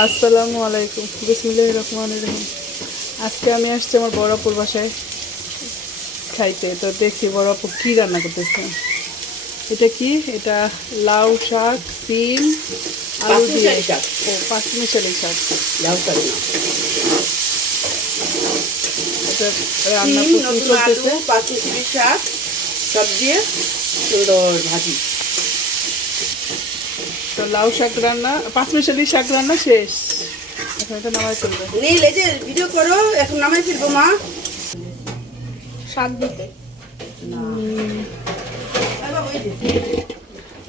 আসসালামু আলাইকুম। বিসমিল্লাহ রহমান রহিম। আজকে আমি আসছি আমার বড়াপুর বাসায় খাইতে। তো দেখি বড়াপুর কী রান্না করতেছে। এটা কি? এটা লাউ শাক সিম আলু দিয়ে। শাক। ও পাঁচ মিশালি শাক। লাউ শাক রান্না করতেছে। পাঁচমিশালি শাক সব দিয়ে সুন্দর ভাজি। তো লাউ শাক রান্না পাঁচ মিশালি শাক রান্না শেষ। এখন এটা নামাই চলবে নীল এই যে ভিডিও করো এখন নামাই ফেলব মা। শাক দিতে।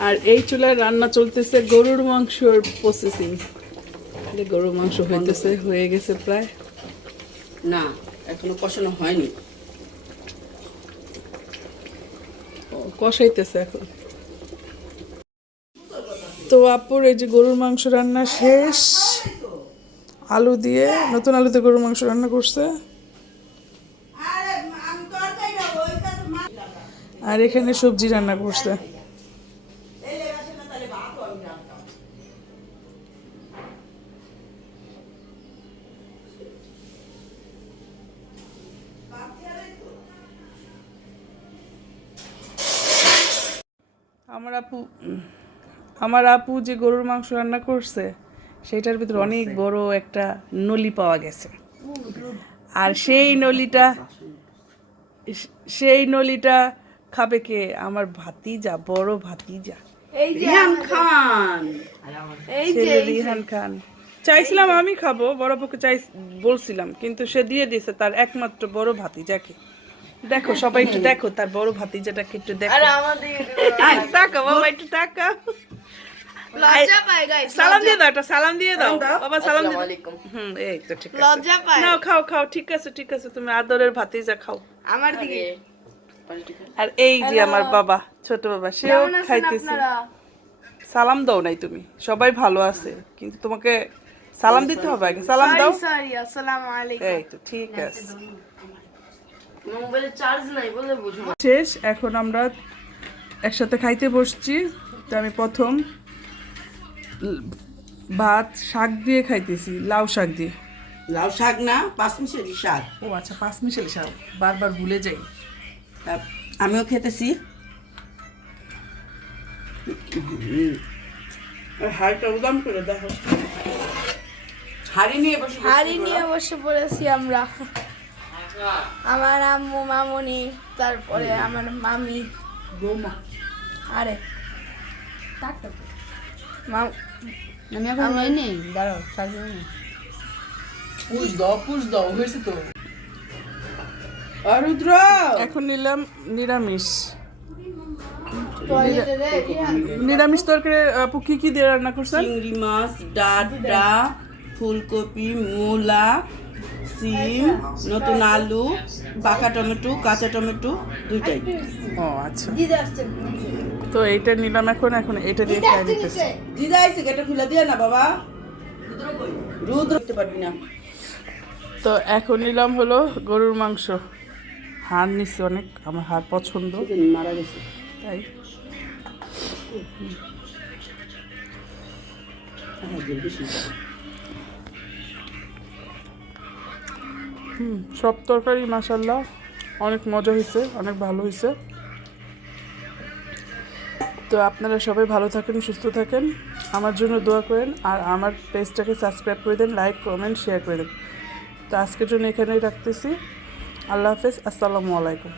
আর এই চুলায় রান্না চলতেছে গরুর মাংসর প্রসেসিং গরুর মাংস হইতেছে হয়ে গেছে প্রায়। না এখনও কষানো হয়নি। ও, কষাইতেছে এখন। তো আপুর এই যে গরুর মাংস রান্না শেষ। আলু দিয়ে নতুন আলুতে গরুর মাংস রান্না করছে। আর এখানে সবজি রান্না করছে। আমার আপু আমার আপু যে গরুর মাংস রান্না করছে সেটার ভিতরে অনেক বড় একটা নলি পাওয়া গেছে। আর সেই নলিটা সেই নলিটা খাবে কে? আমার ভাতিজা বড় ভাতিজা। এই যে খান। এই যে ছেলে রিহান খান। চাইছিলাম আমি খাব বড় আপুকে চাই বলছিলাম কিন্তু সে দিয়ে দিয়েছে তার একমাত্র বড় ভাতিজাকে। দেখো সবাই একটু দেখো তার বড় ভাতিজাটাকে একটু দেখো। আর আমাদের তাকাও বাবা একটু তাকাও। লজ্জা পায় গাইস সালাম দিয়ে দাও একটা সালাম দিয়ে দাও। বাবা সালাম দিয়ে আলাইকুম হুম এই তো ঠিক আছে। লজ্জা পায়। নাও খাও খাও ঠিক আছে ঠিক আছে তুমি আদরের ভাতিজা খাও। আমার দিকে। আর এই যে আমার বাবা ছোট বাবা সেও খাইতেছে। সালাম দাও নাই তুমি সবাই ভালো আছে কিন্তু তোমাকে সালাম দিতে হবে আগে সালাম দাও। সরি আসসালামু আলাইকুম। এই তো ঠিক আছে। মোবাইলে চার্জ নাই বলে বুঝো শেষ এখন আমরা একসাথে খাইতে বসছি। তো আমি প্রথম ভাত শাক দিয়ে খাইতেছি লাউ শাক দিয়ে। লাউ শাক না পাঁচমিশালি শাক। ও আচ্ছা পাঁচ মিশালি শাক বারবার ভুলে যাই। আমিও খেতেছি। হাড়টা উদাম করে দেখো। হাড়ি নিয়ে বসে হাড়ি নিয়ে বসে পড়েছি আমরা। আমার আম্মু মামুনি তারপরে আমার মামি। বৌমা। আরে। মাম আমি এখন নেই নেই। দাঁড়াও নেই। পুষ দাও পুষ দাও হয়েছে তো। অরুদ্র! এখন নিলাম নিরামিষ। নিরামিষ তরকারি আপু কি কি দিয়ে রান্না করছেন? চিংড়ি মাছ ডাটা ফুলকপি মূলা সিম নতুন আলু পাকা টমেটো কাঁচা টমেটো দুইটাই। ও আচ্ছা। দিদা আসছে তো এইটা নিলাম এখন এখন এটা দিয়ে খাই দিতেছি দিদা আইসে গেটে খুলে দিয়ে না বাবা। রুদ্র করতে পারবি না। তো এখন নিলাম হলো গরুর মাংস। হাড় নিচ্ছে অনেক আমার হাড় পছন্দ। মারা গেছে। তাই। হুম, সব তরকারি মাসাল্লাহ অনেক মজা হয়েছে, অনেক ভালো হয়েছে। তো আপনারা সবাই ভালো থাকেন, সুস্থ থাকেন। আমার জন্য দোয়া করেন আর আমার পেজটাকে সাবস্ক্রাইব করে দেন, লাইক, কমেন্ট, শেয়ার করে দেন। তো আজকের জন্য এখানেই রাখতেছি। আল্লাহ হাফেজ, আসসালামু আলাইকুম।